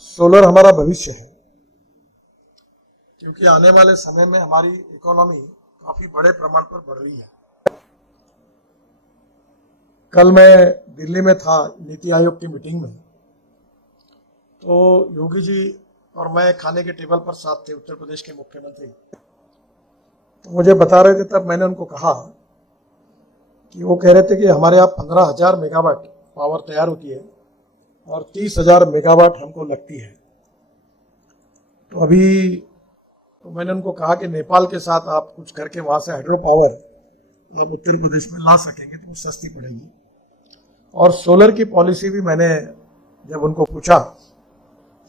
Solar हमारा भविष्य है, क्योंकि आने वाले समय में हमारी इकोनॉमी काफी बड़े प्रमाण पर बढ़ रही है। कल मैं दिल्ली में था नीति आयोग की मीटिंग में, तो योगी जी और मैं खाने के टेबल पर साथ थे, उत्तर प्रदेश के मुख्यमंत्री। तो मुझे बता रहे थे, तब मैंने उनको कहा कि वो कह रहे थे कि हमारे यहाँ 15,000 मेगावाट पावर तैयार होती है और 30,000 मेगावाट हमको लगती है। तो अभी तो मैंने उनको कहा कि नेपाल के साथ आप कुछ करके वहाँ से हाइड्रो पावर आप उत्तर प्रदेश में ला सकेंगे तो वो सस्ती पड़ेगी। और सोलर की पॉलिसी भी मैंने जब उनको पूछा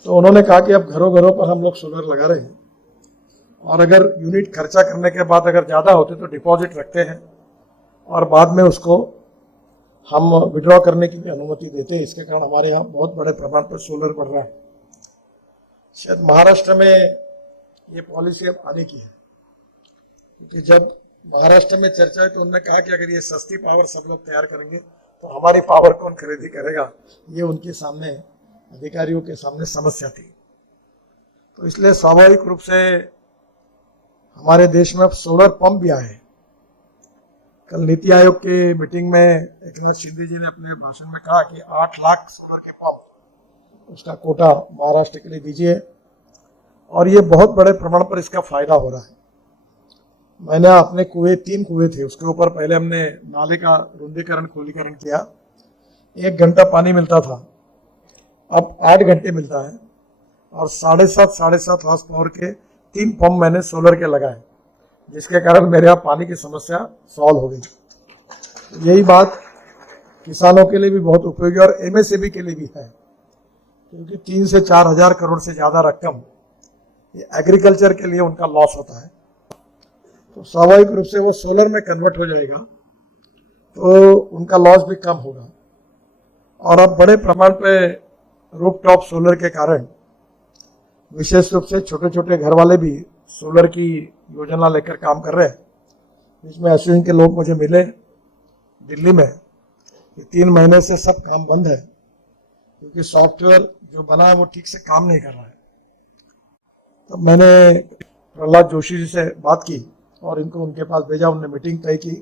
तो उन्होंने कहा कि अब घरों घरों पर हम लोग सोलर लगा रहे हैं, और अगर यूनिट खर्चा करने के बाद अगर ज़्यादा होते तो डिपॉजिट रखते हैं और बाद में उसको हम विड्रॉ करने की भी अनुमति देते हैं। इसके कारण हमारे यहाँ बहुत बड़े प्रमाण पर सोलर बढ़ रहा है। शायद महाराष्ट्र में ये पॉलिसी अब आने की है, क्योंकि जब महाराष्ट्र में चर्चा है तो उन्होंने कहा कि अगर ये सस्ती पावर सब लोग तैयार करेंगे तो हमारी पावर कौन खरीदी करेगा, ये उनके सामने अधिकारियों के सामने समस्या थी। तो इसलिए स्वाभाविक रूप से हमारे देश में अब सोलर पंप भी आए। कल नीति आयोग की मीटिंग में एकनाथ शिंदे जी ने अपने भाषण में कहा कि 8 लाख सोलर के पंप, उसका कोटा महाराष्ट्र के लिए दीजिए, और ये बहुत बड़े प्रमाण पर इसका फायदा हो रहा है। मैंने अपने 3 कुएं थे, उसके ऊपर पहले हमने नाले का रुंदीकरण खोलीकरण किया। 1 घंटा पानी मिलता था, अब 8 घंटे मिलता है, और 7.5 हॉर्स पावर के 3 पंप मैंने सोलर के लगाए, जिसके कारण मेरे यहाँ पानी की समस्या सॉल्व हो गई। यही बात किसानों के लिए भी बहुत उपयोगी और एमएसएमई के लिए भी है, क्योंकि 3 से 4 हजार करोड़ से ज़्यादा रकम ये एग्रीकल्चर के लिए उनका लॉस होता है। तो स्वाभाविक रूप से वो सोलर में कन्वर्ट हो जाएगा तो उनका लॉस भी कम होगा। और अब बड़े प्रमाण पे रूफटॉप सोलर के कारण विशेष रूप से छोटे छोटे घर वाले भी सोलर की योजना लेकर काम कर रहे हैं। इसमें अश्विन के लोग मुझे मिले दिल्ली में कि 3 महीने से सब काम बंद है, क्योंकि सॉफ्टवेयर जो बना है वो ठीक से काम नहीं कर रहा है। तो मैंने प्रहलाद जोशी जी से बात की और इनको उनके पास भेजा, उन्होंने मीटिंग तय की,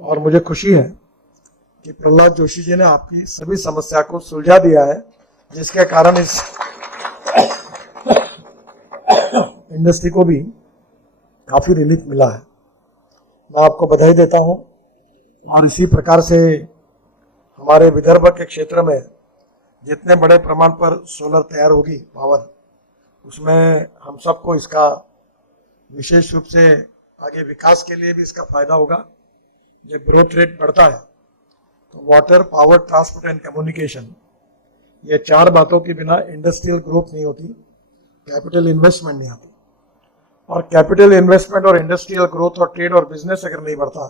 और मुझे खुशी है कि प्रहलाद जोशी जी ने आपकी सभी समस्या को सुलझा दिया है, जिसके कारण इस इंडस्ट्री को भी काफ़ी रिलीफ मिला है। मैं आपको बधाई देता हूं। और इसी प्रकार से हमारे विदर्भ के क्षेत्र में जितने बड़े प्रमाण पर सोलर तैयार होगी पावर, उसमें हम सबको इसका विशेष रूप से आगे विकास के लिए भी इसका फायदा होगा। जब ग्रोथ रेट बढ़ता है तो water, power, transport and communication, ये 4 बातों के बिना इंडस्ट्रियल ग्रोथ नहीं होती, कैपिटल इन्वेस्टमेंट नहीं आती। और कैपिटल इन्वेस्टमेंट और इंडस्ट्रियल ग्रोथ और ट्रेड और बिजनेस अगर नहीं बढ़ता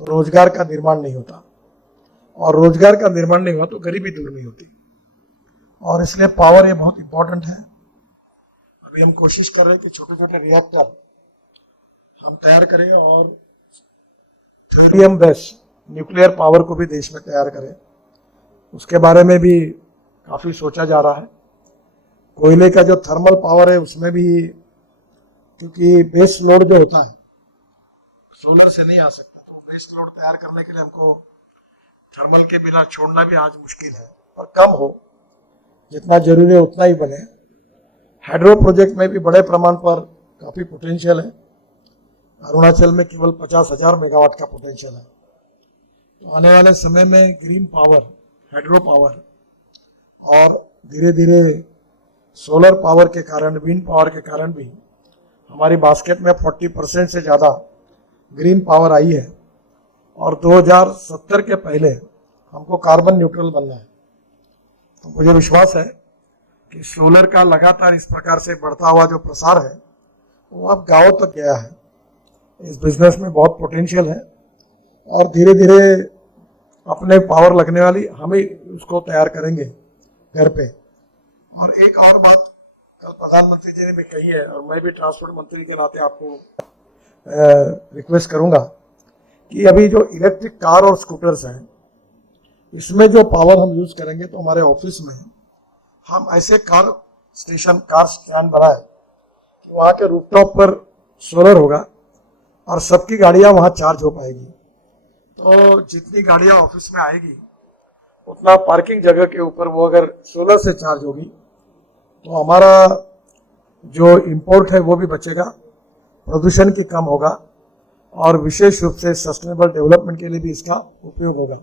तो रोजगार का निर्माण नहीं होता, और रोजगार का निर्माण नहीं हुआ तो गरीबी दूर नहीं होती। और इसलिए पावर ये बहुत इंपॉर्टेंट है। अभी हम कोशिश कर रहे हैं कि छोटे छोटे रिएक्टर हम तैयार करें और थोरियम बेस्ड न्यूक्लियर पावर को भी देश में तैयार करें। उसके बारे में भी काफ़ी सोचा जा रहा है। कोयले का जो थर्मल पावर है उसमें भी, क्योंकि बेस लोड जो होता है सोलर से नहीं आ सकता, तो बेस लोड तैयार करने के लिए हमको थर्मल के बिना छोड़ना भी आज मुश्किल है, और कम हो, जितना जरूरी है उतना ही बने। हाइड्रो प्रोजेक्ट में भी बड़े प्रमाण पर काफ़ी पोटेंशियल है। अरुणाचल में केवल 50,000 मेगावाट का पोटेंशियल है। तो आने वाले समय में ग्रीन पावर, हाइड्रो पावर और धीरे धीरे सोलर पावर के कारण, विंड पावर के कारण भी हमारी बास्केट में 40% से ज़्यादा ग्रीन पावर आई है। और 2070 के पहले हमको कार्बन न्यूट्रल बनना है। तो मुझे विश्वास है कि सोलर का लगातार इस प्रकार से बढ़ता हुआ जो प्रसार है वो अब गाँव तक गया है। इस बिजनेस में बहुत पोटेंशियल है, और धीरे धीरे अपने पावर लगने वाली हम ही उसको तैयार करेंगे घर पे। और एक और बात कल प्रधानमंत्री जी ने भी कही है, और मैं भी ट्रांसपोर्ट मंत्री के नाते आपको रिक्वेस्ट करूंगा कि अभी जो इलेक्ट्रिक कार और स्कूटर्स हैं, इसमें जो पावर हम यूज करेंगे तो हमारे ऑफिस में हम ऐसे कार स्टैंड बनाए कि वहाँ के रूफटॉप पर सोलर होगा और सबकी गाड़ियाँ वहाँ चार्ज हो पाएगी। तो जितनी गाड़ियाँ ऑफिस में आएगी उतना पार्किंग जगह के ऊपर वो अगर सोलर से चार्ज होगी तो हमारा जो इंपोर्ट है वो भी बचेगा, प्रदूषण की कम होगा और विशेष रूप से सस्टेनेबल डेवलपमेंट के लिए भी इसका उपयोग होगा।